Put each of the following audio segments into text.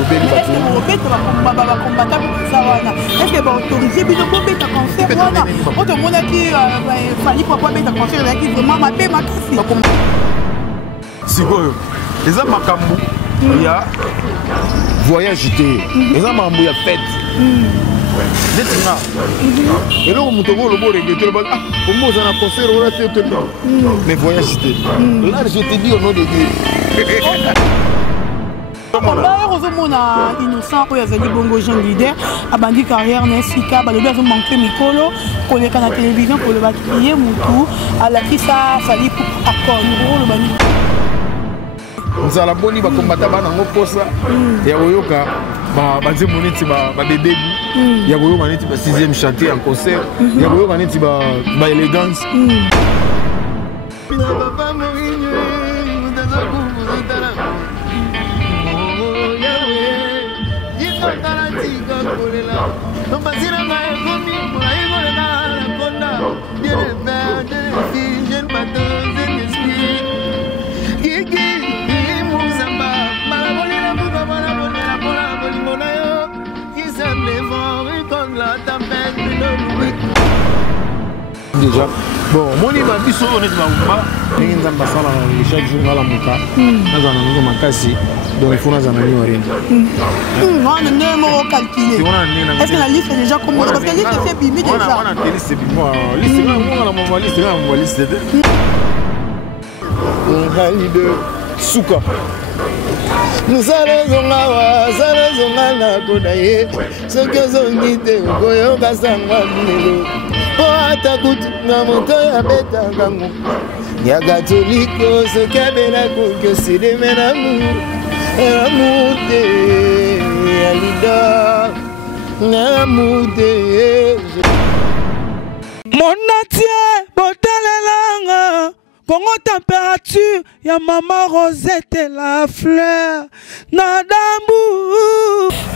lobeli est-ce que vous répétez va combattre ça wana est-ce que va autoriser bino pour mettre concert wana autre monde qui fallait pour pas mettre concert là qui vraiment mabe makasi sikoyo eza makambo ya voyage te eza makambo ya fête neti nga eloko moto ngo lobo regretté ba comment on a concert on a fait mais voyage te là je te dis au nom de Dieu Rozomona innocent oyo azali bongo Jean Leader abandi carrière na Sika balobi azomanke mikolo koleka na télévision koloba kiye mutu alakisa fali pour akondro lobani nzala boni bakombata bana ngo posa ya koyoka banze moneti ba bébé ya koyoka neti ba 6e chantier en concert ya koyoka neti ba élégance déjà bon moi ni babiso honnêtement pas ndenge nzamba sala chaque jour ngala muka naza na ngo makasi donc il faut naza na ni orine on ne mo calculer est-ce que la liste est déjà comment parce que la liste c'est bimi déjà on a la liste bimi liste là moi la mo liste là mo liste de de suka nous allons na kodaye ce que zongite goyo kasanga lelo ata kutunga moto ya betangango ya katoliko sokabela kokyo sidemena mu amute ya lida na mute monatie botalelanga Congo température, ya maman Rosette la fleur, Nadambu.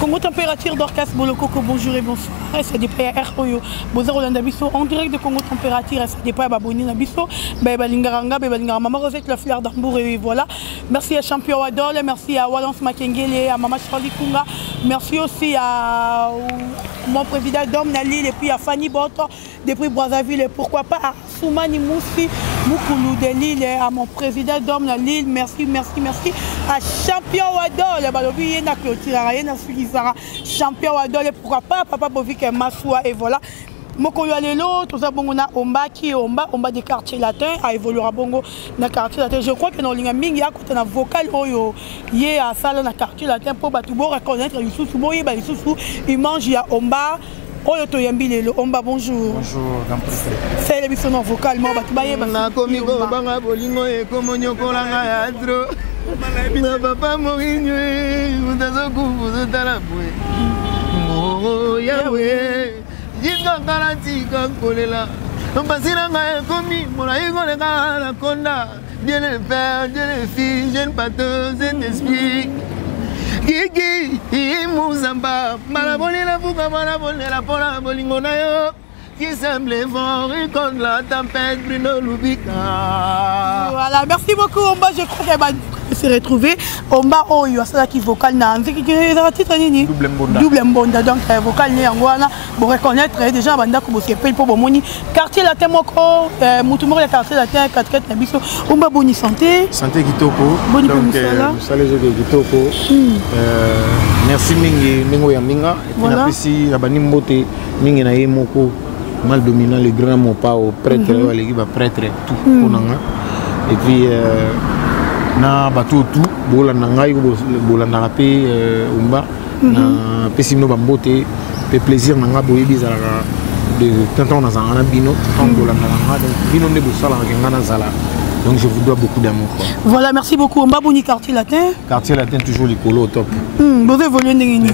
Congo température d'orchestre Bolokoko, bonjour et bonsoir. Ça dépend de ROYO. Bonjour Rolanda Bisso, en direct de Congo température, ça dépend de Baboni Nabisso, Balingaranga, Balingaranga, maman Rosette la fleur d'Ambour et voilà. Merci à Champion Wadol, merci à Walance Makengele, à maman Charlie Kunga, merci aussi à mon président Dom Nalil et puis à Fanny Boto depuis Brazzaville et pourquoi pas à Soumani Moussi Moukoulou de Lille, à mon président Dom Nalil, merci à Champion Wadol, Balobi na clôture na Sulisara, Champion Wadol et pourquoi pas Papa Bovik Massoua et voilà. Moko Yalelo, tout ça bongo na Omba qui est Omba des quartiers latins a évolué à bongo na quartier latin. Je crois que dans l'inga mingi a côté na vocal oyo yé à salle na quartier latin pour batubo reconnaître Youssouf boye ba Youssouf il mange ya Omba oyo to yambi lelo Omba bonjour. Bonjour grand prêtre. C'est l'émission vocalement batubaye ba na komi ko banga bolingo e komonyo kolanga ya dro. Na papa morinyo utazo kuvuza tarabwe. Oh yawe Jinga garanti kolela Mpasira nga komi Mola igole la konda Dieu le Père, Dieu le Fils Jeune pateuse d'esprit Gigi, Muzamba Malaboli la fuga, malaboli la pola Bolingo na yo Qui semble fort contre la tempête Bruno Lubika. Voilà, merci beaucoup Omba, je crois qu'elle va se retrouver Omba Oyo, c'est là qui vocal na double mbonda donc vocal ni angwana pour reconnaître déjà banda ko bosé pel pour bomoni quartier latin moko mutumo le quartier latin 4 na biso Omba boni santé kitoko boni donc salé je kitoko merci mingi ningo ya minga et puis na pesi abani mbote mingi na ye moko mal dominant le grand mopa au prêtre l'équipe prêtre tout ponanga et puis na bato tout bolanda ngai bolanda la pe Omba na pesino bambote pe plaisir na nga boyebi za de temps na zanga na bino tant bolanda nga donc bino ne bosala nga na zala donc je vous dois beaucoup d'amour. Voilà, merci beaucoup. Omba boni quartier latin. Quartier latin toujours les colos au top. Vous évoluez ndengini.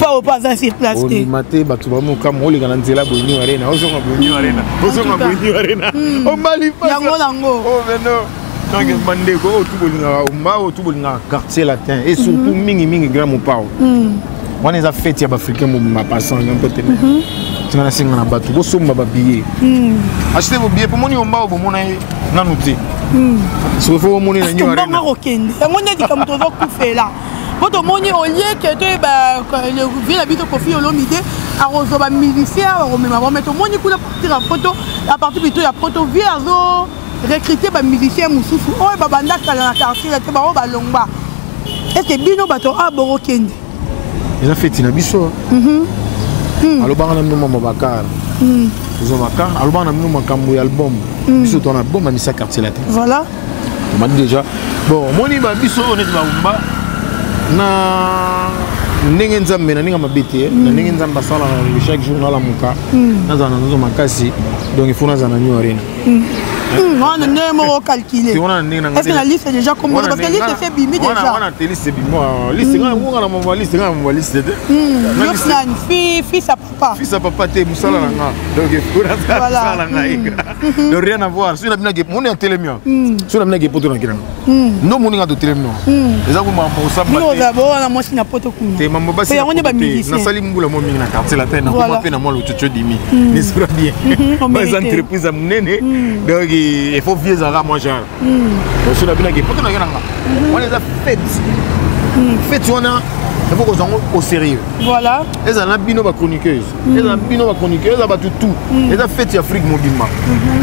Pas au pas sur place. On maté batu ba mo kam oli kana nzela boni arena. Ozo nga boni arena. Ozo nga boni arena. Omba li pa. Yango nango. Oh beno. Donc bandeko tout bolinga Omba tout bolinga quartier latin et surtout mingi grand mo pao. On les a fait ya africain mo ma passant un peu tellement. Tu vas singa na batu bo somba ba billet. Achetez vos billets pour moni Omba bo mona nanuti. Si vous voulez mon marocain, on a dit comme tout ça là. Votre moni au lieu que tu le ville habite Kofi Olomide à Rosoba militaire au même avant mais au moni pour partir en photo la partie plutôt la photo via zo recruter ba musicien mususu oh ba banda kala na quartier la te ba ba longba est-ce que bino bato a borokende ils ont fait une biso alors ba na mama Bakar zo Bakar alors ba na mama kambu album biso ton album na sa quartier la te voilà on m'a dit déjà bon moni ba biso on est ba umba na ndenge nzambe na ninga mabete na ndenge nzamba sala chaque jour na la muka na za na zo makasi donc il faut na za na nyo arena on ne mo calculer est-ce que la liste est déjà comme parce que la liste c'est bimi déjà on a télé c'est bimi liste nga ngo na mo liste nga mo liste de fils à papa te musala nga donc il faut na sala nga de rien à voir sur la bina ke mon télé mio sur la bina ke poto na kiranga no moni nga de télé mio eza ko ma mo samba no d'abord na mo sina poto ku te mambo basi na sali mbula mo mingi na quartier la tête na ko pe na mo lo chocho dimi ni sura bien les entreprises amnene donc il faut vieux à moi genre sur la bina ke poto na kiranga on les a faites on a il faut qu'on soit au sérieux. Voilà. Les gens bino ba chroniqueuse. Les gens bino ba chroniqueuse ba tout. Les gens fait Afrique mobile.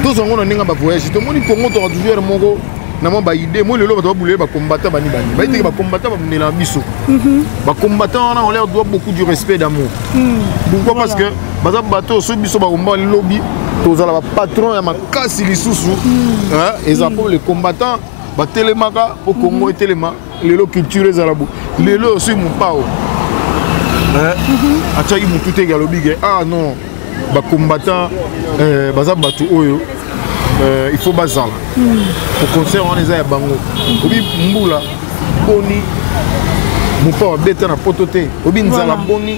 Tous on a ninga ba voyage. Tout le monde Congo to toujours mongo na mo ba idée mo lelo ba to bouler ba combattant bani bani. Ba été ba combattant ba menela biso. Ba combattant on leur doit beaucoup du respect d'amour. Pourquoi parce que baza bateau so biso ba omba lobby tous ala ba patron ya makasi lisusu. Hein, et ça pour les combattants ba telemaka au Congo et telema lelo culture ezalabo lelo aussi mon pao ataki mutu te galobi ah non ba combattant baza batu oyo il faut bazala au concert on eza ya bango obi mbula boni mon pao beta na potote obi nzala boni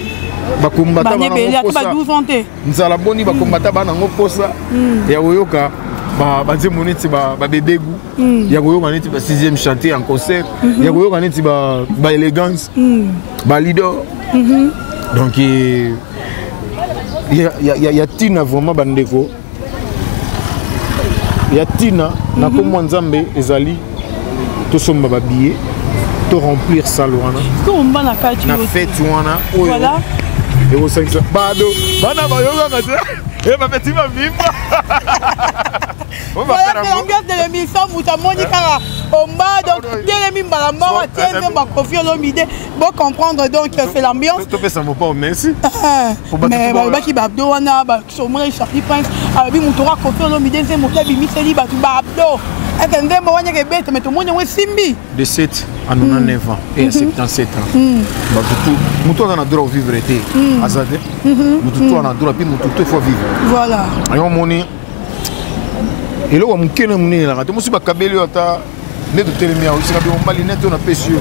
ba combattant ba ngoposa nzala boni ba combattant ba ngoposa ya oyoka ba nzembo neti ba bebegu ya koyoka neti ba 6e chantier en concert ya koyoka neti ba élégance ba leader donc il y a tina vraiment bandeko ya tina na ko nzambe ezali to somba ba billet to remplir salle wana ko mbana kati na fête wana voilà et au 5 bado bana ba yoga kata et ba petit va vivre. Voilà l'ambiance de l'émission Moutamoni Kara Omba donc Télémi Mbalamora Tienze Bakofi Olomide bon comprendre donc c'est l'ambiance. Tu peux ça vaut pas merci. Mais ba ki babdo wana ba somre Charlie Prince abi mutora Kofi Olomide c'est moto bi miseli ba tu babdo. Et que ndembo wana ke bête mais tout le monde est simbi. De 7 à 99 ans et à 77 ans. Ba tout muto na droit vivre été. Azade. Muto na droit puis muto il faut vivre. Voilà. Ayo moni et là, on a un moni là. Tu musiba kabeli ata ne de telemia aussi kabi on bali net on a pesio.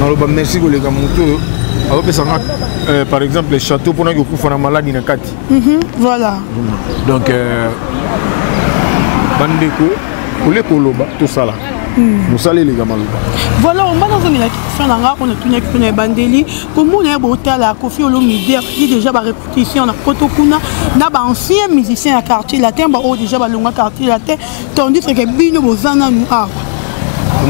Na lo ba merci ko les gars muto. Alors que ça par exemple les châteaux pour na ko fana maladi na kati. Voilà. Donc bandeko ole koloba tout ça là. Nous saluons les gars maloba. Voilà, on va dans une question là, on a tourné avec une bandeli. Comment on est hôtel à Kofi Olomide qui déjà ba répétition on a Kotokuna, na ba ancien musicien à quartier latin, ba o déjà ba longa quartier latin, tandis que bino bozana nous a.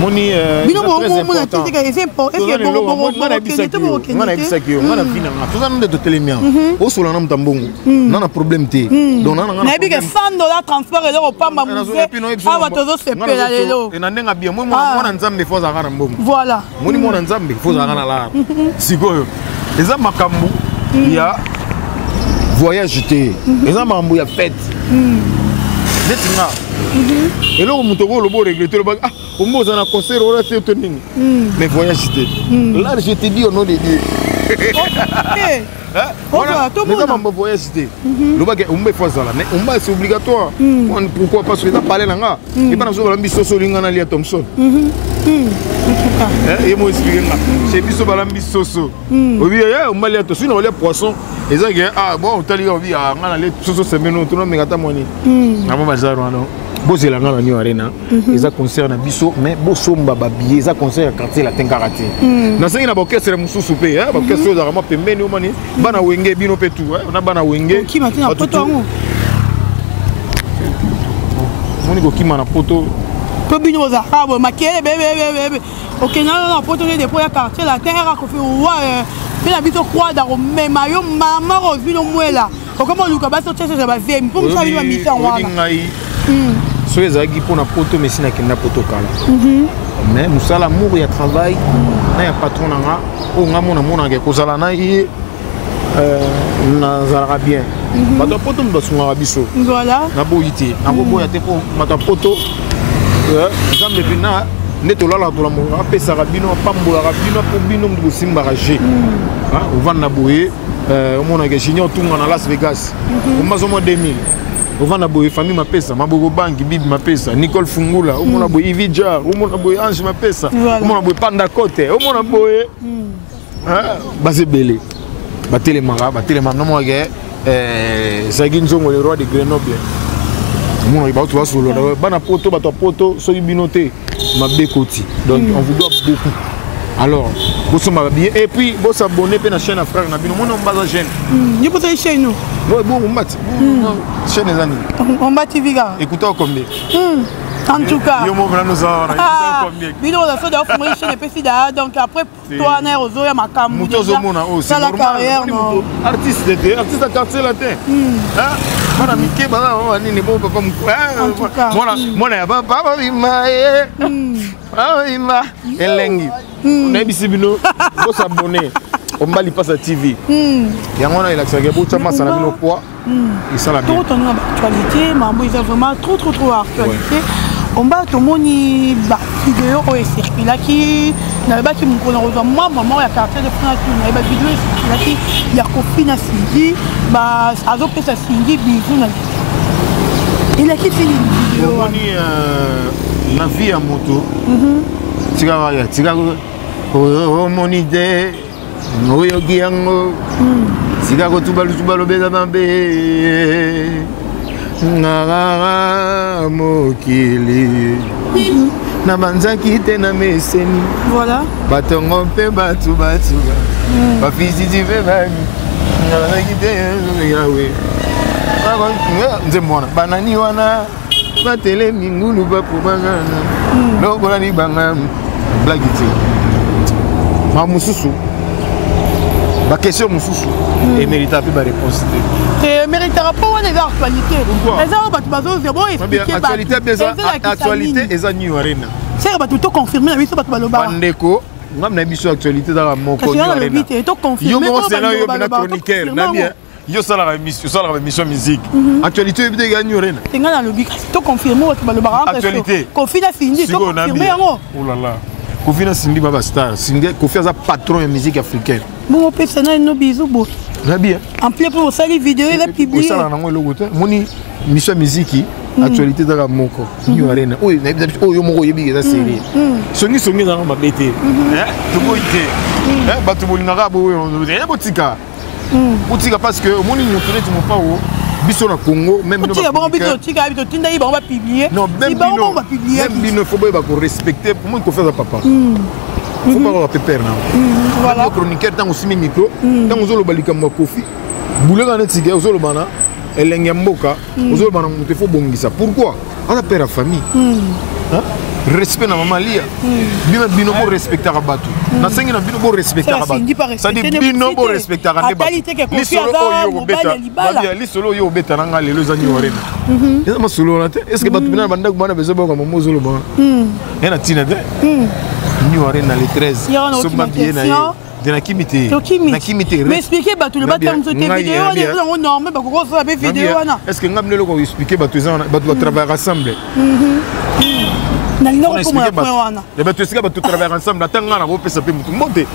Moni bino bo mo na tiki que c'est important. Est-ce que bon on a bisa ki on a fina na tout ça nous de telemia. O solo na mtambongo. Na na problème te. Donc na bi que $100 transfert et là pamba musée. Ah va tozo se pela lelo. Et na ndenga bien moi mona nzambe faut za kana mbongo. Voilà. Moni mona nzambe faut za kana la. Sikoyo. Eza makambu ya voyage te. Eza makambu ya fête. Netinga. Et là, on te voit le beau regretter le bac. Ah, on m'a dit un concert, on a fait tout le monde. Mais voyage, là, je te dis au nom de Dieu. Voilà, tout le monde. Voyage, le bac, on m'a fait ça là. On m'a c'est obligatoire. Pourquoi? Parce que tu as parlé là. Et pas dans le biso solinga na lia Thompson. Et moi expliquer là. C'est biso balambi soso. Oui, on m'a lia Thompson, on lia poisson. Et ça ah bon, on t'a dit on vit à on a les soso semaine tout le monde ngata moni. Na mama zaro non. Boze la ngana New Arena. Eza concert na biso mais bosomba ba billet eza concert quartier la Tenkarate. Na sengi na orchestre mususu pe ba orchestre za rama pembeni o mani bana wenge bino pe tout na bana wenge. Qui maintenant poto ngo. Moni ko kima na poto peu bino aux arabes maquillé bébé ok non pour donner des points à quartier la terre a fait ouais mais la bito quoi dans même maillot maman revenu au moins là comment Luka ba sortir ça va faire pour ça il va mettre en voilà so ezaki pour na poto mais sina kenda poto kala mais musala l'amour il y a travail na ya patron nga o nga mona ke kozala na ye na zalaka bien bato poto mbasunga biso voilà na boyité na boya te po bato poto zambe bina neto lala to la mo apesa rabino pambola rabino po bino mdu simba raje o vanda boye o mona ke junior tunga na Las Vegas o mazo mo 2000 o vanda boye famille mapesa maboko banki bibi mapesa Nicole Fungula o mona boye Ividja o mona boye Ange mapesa o mona boye Panda Kote o mona boye bazebele batelema no mo ke Zagui Nzongo le roi de Grenoble mon ba tu vas solo bana poto ba to poto so binoté ma bekoti donc on vous doit beaucoup alors vous sommes bien et puis vous s'abonner pe na chaîne frère na bino mon on base chaîne ni pour cette chaîne nous ouais bon on bat chaîne les amis on bat TV gars écoutez combien en tout cas yo mo vraiment ça combien bino la so da fumé chaîne pe sida donc après toi na ozo ya makamu mutozo mona aussi la carrière non artiste à quartier latin hein Mwana mike bana nini bo papa mwana ya papa bima bima elengi na bisi bino bo s'abonner on m'a pas à TV yango na ilaxa ke bo chama sana bino poids et ça la bien tout on a actualité mambo ils ont vraiment trop actualité on va tout moni ba vidéo au circuler qui na ba ki mukona roza moi maman ya quartier de France na ba vidéo circuler qui ya copine à Cindy ba azo pesa Cindy bisou na il a qui fini vidéo moni la vie à moto tika o moni de ngoyo giango tika ko tubalu beza bambe ngara mokili na banzaki te na meseni voilà batongo mpe batu ba fiziti pe bani ngara kite yawe nze mwana banani wana batele mingulu bapo bangana lokola ni banga blague te ma mususu ba question mususu et mérita pe ba réponse te méritera pas on est actualité les gens ba bazo c'est bon expliquer actualité eza new arena c'est ba tout confirmer na biso ba baloba bandeko ngam na biso actualité dans la moko new arena to confirmer yo c'est là yo na chroniqueur na bien yo ça la émission musique actualité bi de new arena tenga na lobby to confirmer ba baloba actualité confina fini to confirmer yango oh là là Kofina Cindy Baba Star, Kofi a patron de musique africaine. Bon, personnel no bisous beau. Très bien. En plus pour ça les vidéos il a publié. Ça là na ngolo gote. Moni mission musique actualité dans la moko. New arena. Oh, yo moko yebi za série. Songi na ma bete. To go ite. Ba to bolinga bo yo botika. Botika parce que moni nous tourner tu mon pas o. Biso na Congo même non va publier non même bino faut pas respecter pour moi il faut faire ça papa faut pas avoir peur na voilà chroniqueur tant aussi micro tant ozolo balika mo kofi boulega na tige ozolo bana elenge mboka ozolo bana muté faut bongisa pourquoi on a peur à famille respect na mama lia bino bo respecter abatu na sengi na bino bo respecter abatu ça dit bino bo respecter ande ba li solo yo beta na ngale lezani orena eza ma solo na te est ce que batu bina banda ko bana bezo ba ko mo zolo ba ena tina de ni orena le 13 so ba bien na yo de na kimité mais expliquer batu le batu sur tes vidéos les gens normal ba ko ça be vidéo na est ce que ngam le ko expliquer batu za batu travailler ensemble na lino ko mo wana les batu sika batu travailler ensemble atanga na ko pesa pe mutu monte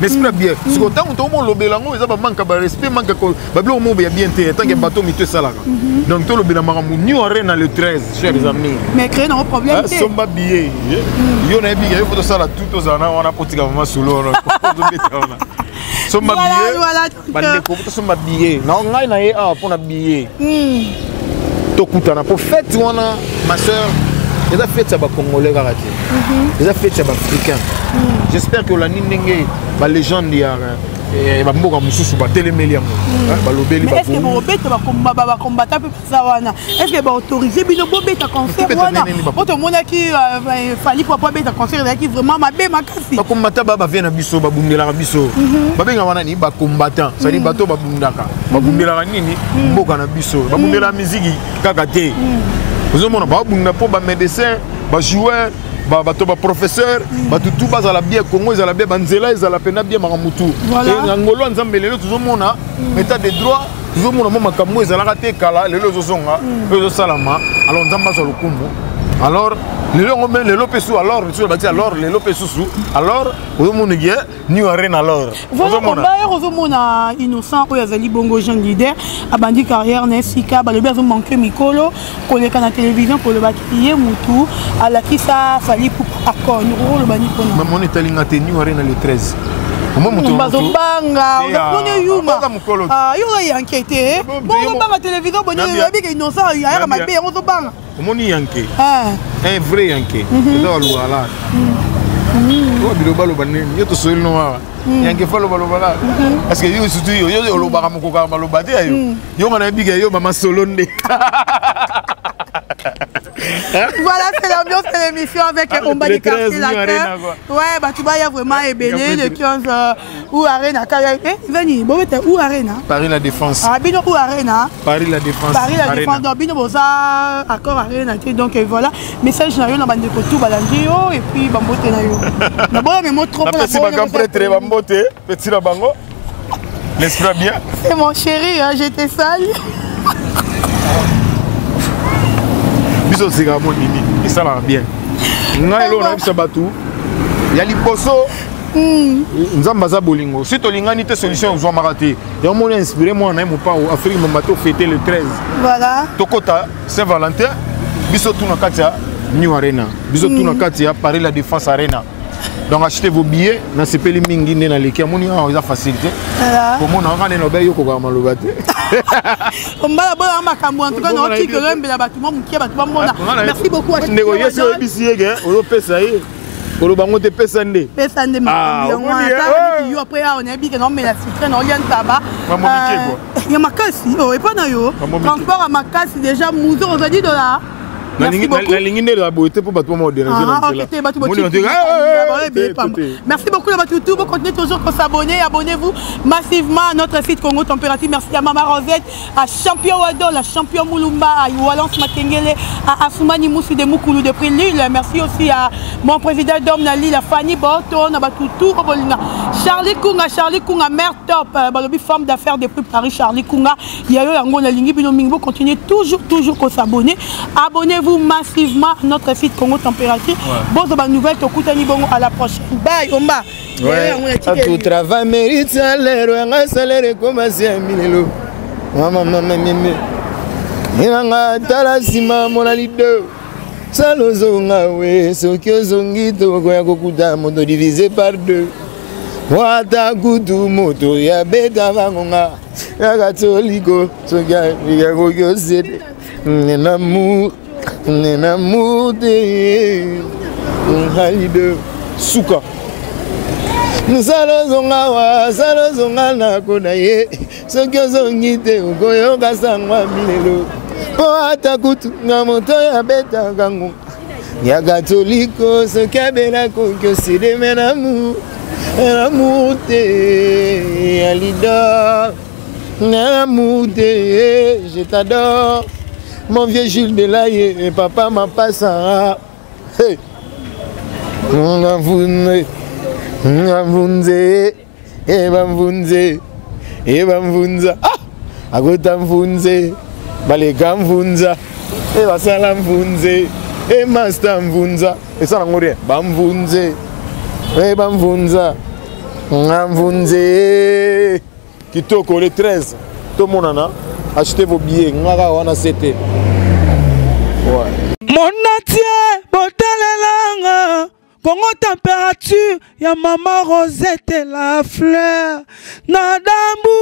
mais c'est bien ce que tant to mo lobela ngo eza ba manka ba respect manka ko ba blo mo bien te tant que bateau mi te salaka donc to lobela makambu new arena le 13 chers amis mais créer un problème te somba billet yo na billet faut to sala tout aux ana on a potika vraiment solo on somba billet bande ko to somba billet na ngai na ye a pour na billet to kutana pour fête wana ma sœur les fêtes ça va congolais karaté les fêtes ça va africain j'espère que la ningenge ba légende ya bamboka mosusu batelemeli yango balobeli mais est-ce que bobeta bakombata mpe baza wana est-ce que baautorise bino bobeta concert wana po tomonaki fali po abeta concert ezalaki vraiment mabe makasi bakombata bavie na biso babundelaka biso babenga wana nini bacombatant cetadire bato babundaka babundelaka nini mboka na biso babundelaka miziki kaka te ozomona babunda mpo bamédecin bajoueur bato baprofesseur bato tu bazala bien Congo ezala bien banzela ezala pena bien makamutu ngolo ya nzambe lelo tozomona état de droit tozomona mo makambo ezalaka te kala lelo ezozonga ezosalama alors nzambe azwa lokumu alors lelo pesu alors alors lelo pesusu alors ozomona ye New Arena alors ozomona innocent oyo azali bongo jeune leader abandi carrière na esika balobi azomanke mikolo koleka na télévision kolobaki ye mutu alakisa fali pour accord olobani mpona mamoni etalinga te New Arena le 13 bazobanga ozomoni yuma yoka yanke te bozobanga télévision bonobika innocent ayaka mabe yango ozobanga omoni yanke un vrai yanke eza balobala oyo bilobaloba nini yo tosoyeli no awa yanke fa lobalobala parce que yo surtout yo olobaka mokoka maloba te yo yonga nayebika yo bamasolo nde. Voilà, c'est l'ambiance de l'émission avec Ombali Quartier Lac. Ouais, bah tu vas y avoir vraiment ébélé le 15 ou Arena. Veni, bon, où Arena? Paris La Défense. Ah, Bino ou Arena? Paris La Défense. Paris La Défense. Donc, Bino Bosa, accord Arena. Donc voilà, message na yo na bande ko tout balandio et puis bambote na yo. Na bon, mais moi trop pour la bonne. Merci ma prêtre bambote, petit la bango. L'esprit bien. C'est mon chéri, hein, j'étais sale. Biso sika mo nini isala bien ngai lo na biso batu ya liposo nzamba za bolingo si to lingani te solution zo marate ya mo inspiré moi na mo pa Afrique mo bato fêter le 13 voilà tokota Saint-Valentin biso tuna katia New Arena biso tuna katia Paris La Défense Arena. Donc achetez vos billets, na sepeli mingi ne na leki amoni a facilité. Pour mon ngane no be yoko ka maloba te. On va la makambo en tout cas no ki que l'embela bâtiment mukia bâtiment mona. Merci beaucoup à ndeko yeso ebisi yege olo pesa ye. Olo bango te pesa nde. Pesa nde makambo yango yo après on est bien non mais la citrine on vient taba. Ya makasi oh et pas na yo. Transport à makasi déjà muzo ozadi $. Merci beaucoup. Merci beaucoup à tout. Vous continuez toujours à s'abonner. Abonnez-vous massivement à notre site Congo Température. Merci à Mama Rosette, à Champion Wado, à Champion Moulumba, à Walance Makengele, à Assoumani Moussi de Moukoulou de Prix Lille. Merci aussi à mon président d'Homme Nali, la Fanny Borton, à Batoutou, Charlie Kunga, mère top, Balobi femme d'affaires depuis Paris, Charlie Kunga. Il y a eu un gros Lingi Binomingbo. Continuez toujours à s'abonner. Abonnez-vous massivement à notre site Congo Température. Bon, nouvelle, à la prochaine. Bye, Omba. Tout travail mérite salaire, un salaire comme un minelo. Maman, Nanga talasima mon alido. Salozonga we, sokyo zongi to goya kokuta moto divisé par 2. Wata kutu moto ya beta vangonga. Ya katoliko, sokya ya kokyo sede. L'amour de Halido Souka. Nous allons na konaye. Ce que zongite ugoyo kasangwa milelo. Poata kutu na moto ya beta gango. Ya katoliko ce kabela kokyo sede menamu. L'amour de Halido. L'amour de je t'adore. Mon vieux Jules Delaye et papa m'a passé. Hey! Ebamvunza. Ah! Agota mvunze. Balega mvunza. Basala mvunze. Master mvunza. Et ça n'a rien. Bamvunze. Bamvunza. Mvunze. Kitoko le 13. Tout le monde achetez vos billets. On a c'était. Mon atier, botalelanga. Congo Température, ya Mama Rosette la fleur. Nadambu.